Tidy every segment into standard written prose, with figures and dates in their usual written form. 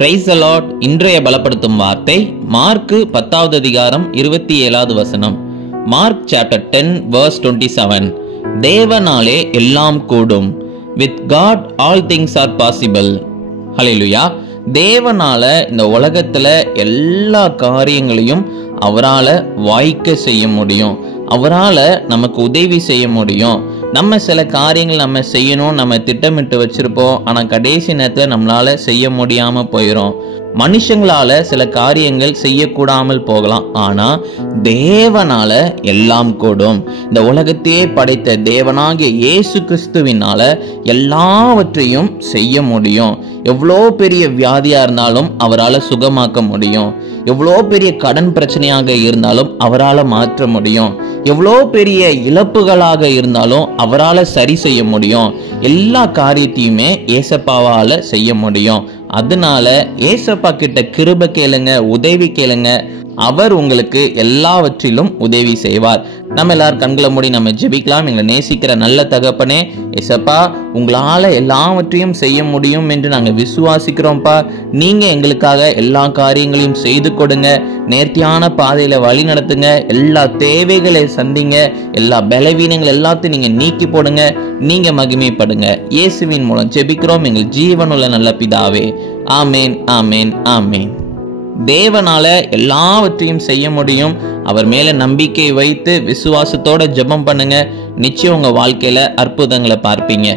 Praise the Lord. இன்றைய பலப்படுத்தும் வார்த்தை மார்க் 10வது அதிகாரம் 27வது வசனம். Mark chapter 10 verse 27. தேவனாலே எல்லாம் கூடும். With God all things are possible. ஹல்லேலூயா. தேவனால இந்த உலகத்துல எல்லா காரியங்களையும் அவரால வாய்க்க செய்ய முடியும். அவரால நமக்கு உதவி செய்ய முடியும். நம்ம சில காரியங்கள் நம்ம செய்யணும் நம்ம திட்டமிட்டு வச்சிருப்போம். ஆனா கடைசி நேரத்துல நம்மளால செய்ய முடியாம போயிடும். மனுஷங்களால சில காரியங்கள் செய்யக்கூடாமல் போகலாம். ஆனா தேவனால எல்லாம் கூடும். இந்த உலகத்தையே படைத்த தேவனாகிய இயேசு கிறிஸ்துவினால எல்லாவற்றையும் செய்ய முடியும். எவ்வளோ பெரிய வியாதியா இருந்தாலும் அவரால் சுகமாக்க முடியும். எவ்வளோ பெரிய கடன் பிரச்சனையாக இருந்தாலும் அவரால் மாற்ற முடியும். எவ்வளோ பெரிய இழப்புகளாக இருந்தாலும் அவரால் சரி செய்ய முடியும். எல்லா காரியத்தையுமே ஏசப்பாவால செய்ய முடியும். அதனால ஏசப்பா கிட்ட கிருபை கேளுங்க, உதவி கேளுங்க. அவர் உங்களுக்கு எல்லாவற்றிலும் உதவி செய்வார். நம்ம எல்லாரும் கண்களை மூடி நம்ம ஜெபிக்கலாம். எங்களை நேசிக்கிற நல்ல தகப்பனே, ஏசப்பா உங்களால எல்லாவற்றையும் செய்ய முடியும் என்று நாங்கள் விசுவாசிக்கிறோம்ப்பா. நீங்க எங்களுக்காக எல்லா காரியங்களையும் செய்து கொடுங்க. நேர்த்தியான பாதையில வழி நடத்துங்க. எல்லா தேவைகளை சந்திங்க. எல்லா பலவீனங்கள் எல்லாத்தையும் நீங்க நீக்கி போடுங்க. நீங்க மகிமைப்படுங்க. இயேசுவின் மூலம் ஜெபிக்கிறோம் எங்கள் ஜீவனுள்ள நல்ல பிதாவே. ஆமேன், ஆமேன், ஆமேன். தேவனால எல்லாவற்றையும் செய்ய முடியும். அவர் மேல நம்பிக்கை வைத்து விசுவாசத்தோட ஜெபம் பண்ணுங்க. நிச்சயம் உங்க வாழ்க்கையில அற்புதங்களை பார்ப்பீங்க.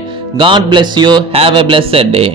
God bless you. Have a blessed day.